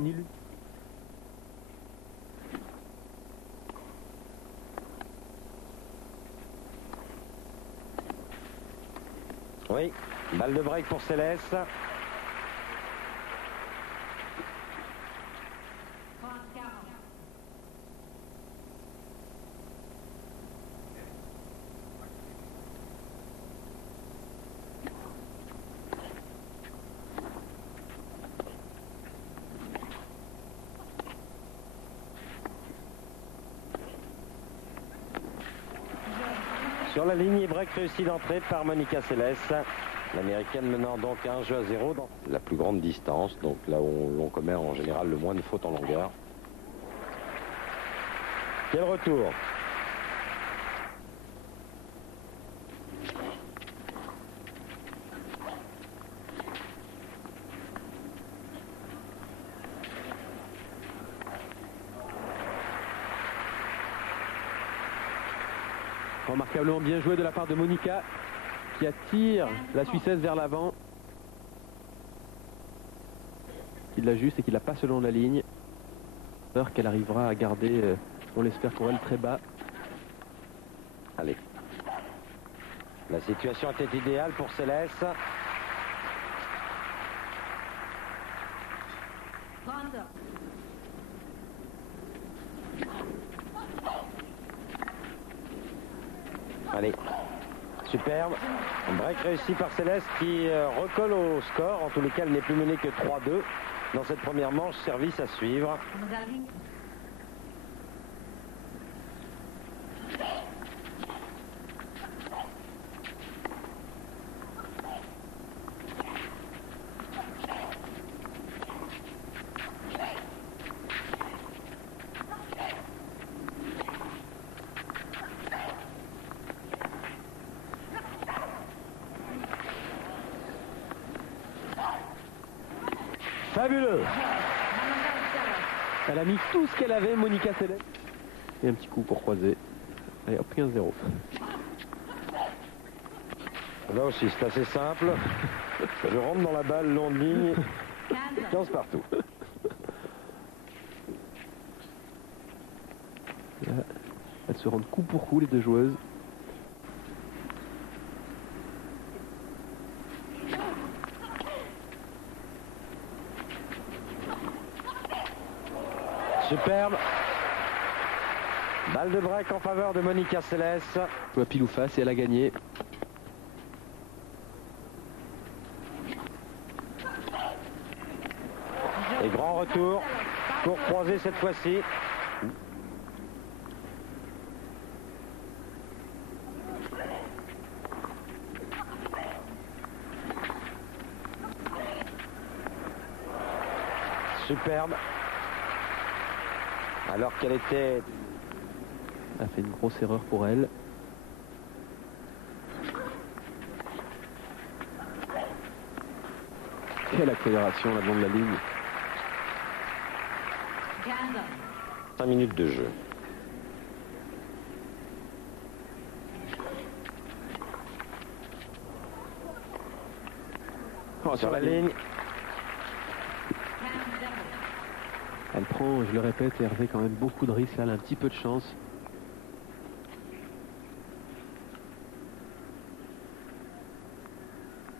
Nul. Oui, balle de break pour Céleste. Sur la ligne, break réussi d'entrée par Monica Seles. L'américaine menant donc 1-0 dans la plus grande distance, donc là où l'on commet en général le moins de fautes en longueur. Quel retour! Remarquablement bien joué de la part de Monica qui attire la Suissesse vers l'avant. Il l'ajuste et qu'il la passe le long de la ligne. Peur qu'elle arrivera à garder, on l'espère pour elle, très bas. Allez. La situation était idéale pour Céleste. Allez, superbe. Break réussi par Céleste qui recolle au score. En tous les cas, elle n'est plus menée que 3-2 dans cette première manche. Service à suivre. Fabuleux! Elle a mis tout ce qu'elle avait, Monica Seles. Et un petit coup pour croiser. Allez, hop, 15-0. Là aussi, c'est assez simple. Je rentre dans la balle, long de ligne. 15 partout. Là, elles se rendent coup pour coup, les deux joueuses. Superbe. Balle de break en faveur de Monica Seles. Joue à pile ou face et elle a gagné. Et grand retour pour croiser cette fois-ci. Superbe. Alors qu'elle était... Elle a fait une grosse erreur pour elle. Quelle accélération là-bas de la ligne. 5 minutes de jeu. Oh, sur la ligne. Elle prend, je le répète, Hervé, quand même beaucoup de risques. Là, elle a un petit peu de chance.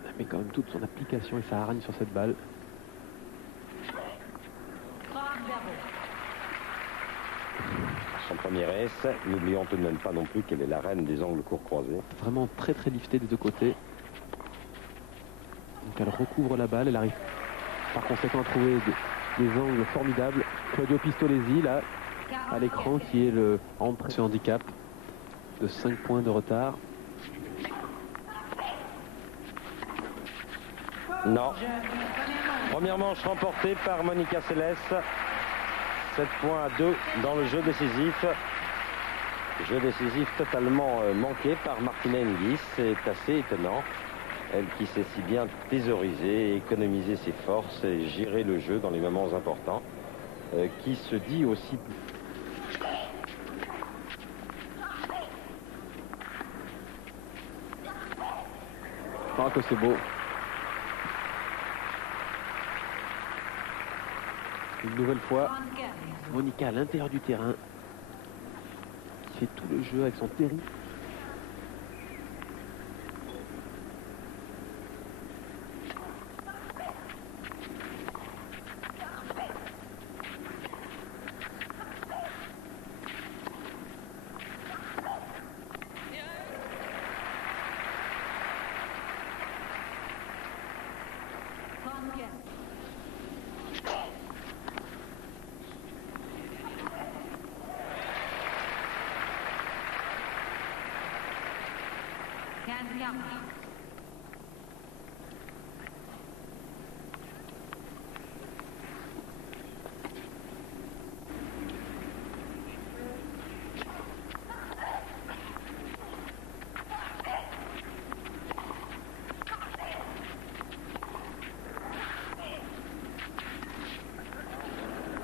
Elle met quand même toute son application et sa hargne sur cette balle. Son premier ace. N'oublions tout de même pas non plus qu'elle est la reine des angles courts croisés. Vraiment très très lifté des deux côtés. Donc elle recouvre la balle. Elle arrive par conséquent à trouver des angles formidables. Claudio Pistolesi, là, à l'écran, qui est le entrée sur handicap de 5 points de retard. Non. Première manche remportée par Monica Seles. 7 points à 2 dans le jeu décisif. Jeu décisif totalement manqué par Martina Hingis. C'est assez étonnant. Elle qui sait si bien thésauriser, économiser ses forces et gérer le jeu dans les moments importants. Qui se dit aussi... Ah, que c'est beau. Une nouvelle fois, Monica à l'intérieur du terrain, qui fait tout le jeu avec son terri.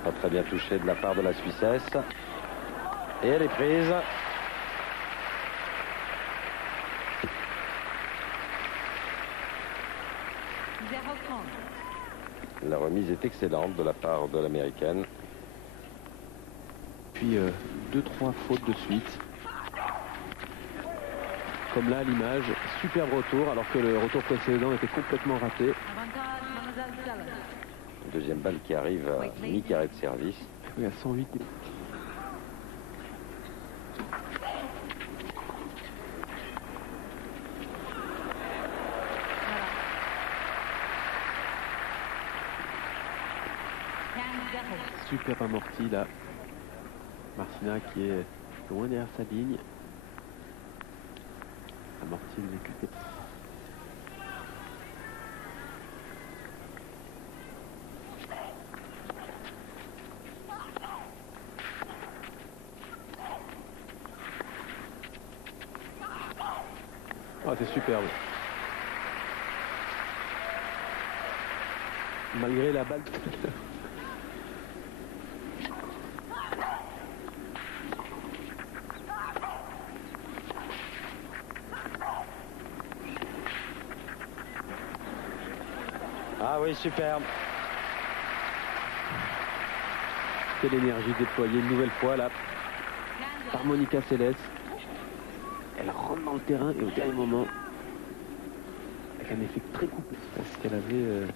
Pas très bien touché de la part de la Suissesse. Et elle est prise. La remise est excellente de la part de l'américaine. Puis 2-3 fautes de suite. Comme là à l'image, superbe retour alors que le retour précédent était complètement raté. Deuxième balle qui arrive à mi-carré de service. Oui, à 108. Super amorti là. Martina qui est loin derrière sa ligne. Amorti exécuté. Oh, c'est superbe. Malgré la balle. Ah oui, superbe. Quelle énergie déployée une nouvelle fois là par Monica Seles. Elle rentre dans le terrain et au dernier moment, avec un effet très coupé, parce qu'elle avait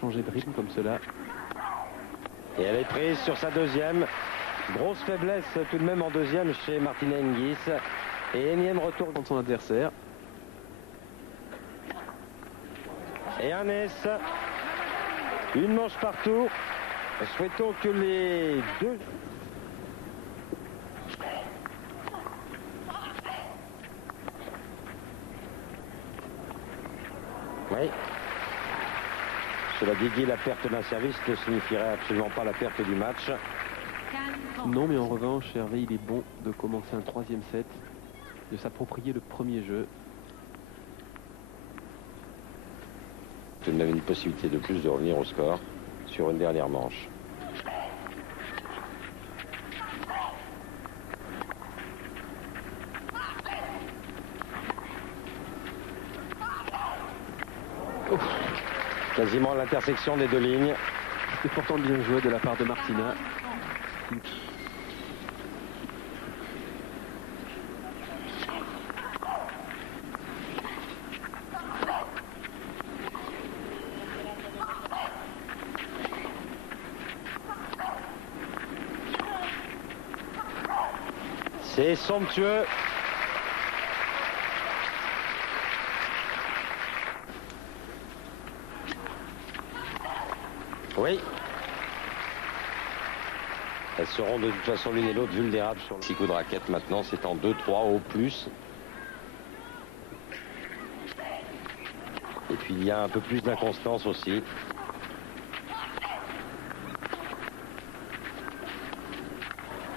changé de rythme comme cela. Et elle est prise sur sa deuxième. Grosse faiblesse tout de même en deuxième chez Martina Hingis. Et énième retour contre son adversaire. Et un ace. Une manche partout. Souhaitons que les deux... Oui. Cela dit, la perte d'un service ne signifierait absolument pas la perte du match. Non, mais en revanche, Hervé, il est bon de commencer un troisième set, de s'approprier le premier jeu. Tout de même une possibilité de plus de revenir au score sur une dernière manche. Quasiment l'intersection des deux lignes. C'est pourtant bien joué de la part de Martina. C'est somptueux. Oui. Elles seront de toute façon l'une et l'autre vulnérables sur le 6 coups de raquette. Maintenant, c'est en 2-3 au plus. Et puis, il y a un peu plus d'inconstance aussi.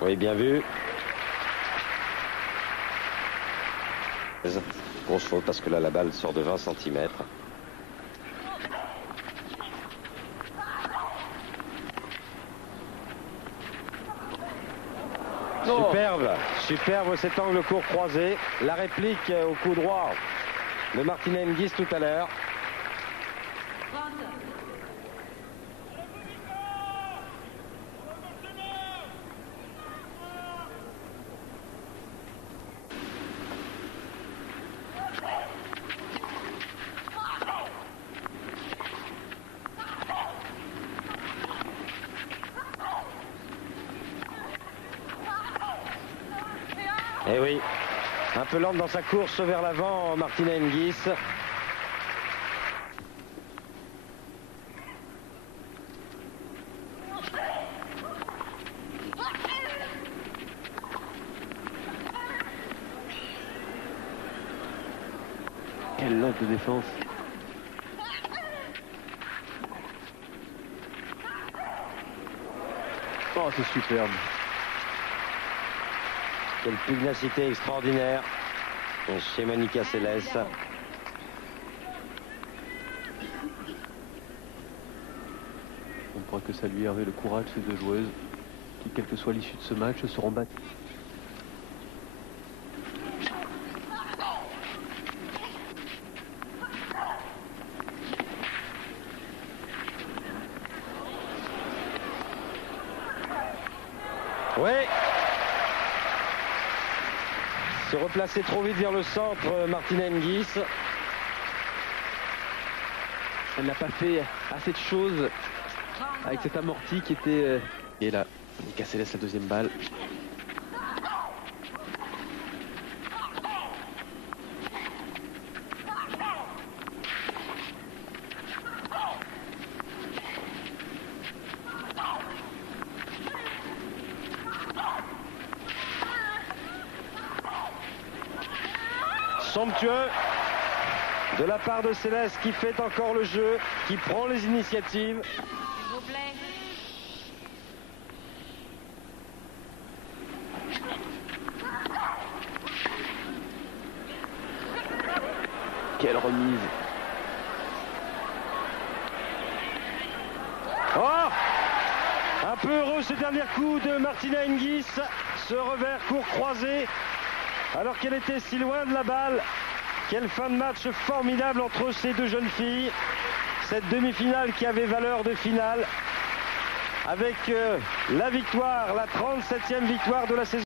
Oui, bien vu. Grosse faute parce que là, la balle sort de 20 cm. Superbe, superbe cet angle court croisé. La réplique au coup droit de Martina Hingis tout à l'heure. Et oui, un peu lente dans sa course vers l'avant, Martina Hingis. Quelle note de défense. Oh, c'est superbe. Quelle pugnacité extraordinaire chez Monica Seles. On croit que ça lui avait le courage, ces deux joueuses, qui, quelle que soit l'issue de ce match, seront battues. Oui. Se replacer trop vite vers le centre, Martina Hingis. Elle n'a pas fait assez de choses avec cet amorti qui était... Et là, Monica Seles, la deuxième balle. Somptueux de la part de Céleste qui fait encore le jeu, qui prend les initiatives. S'il vous plaît. Quelle remise. Oh, un peu heureux ce dernier coup de Martina Hingis, ce revers court croisé alors qu'elle était si loin de la balle. Quelle fin de match formidable entre ces deux jeunes filles. Cette demi-finale qui avait valeur de finale avec la victoire, la 37e victoire de la saison.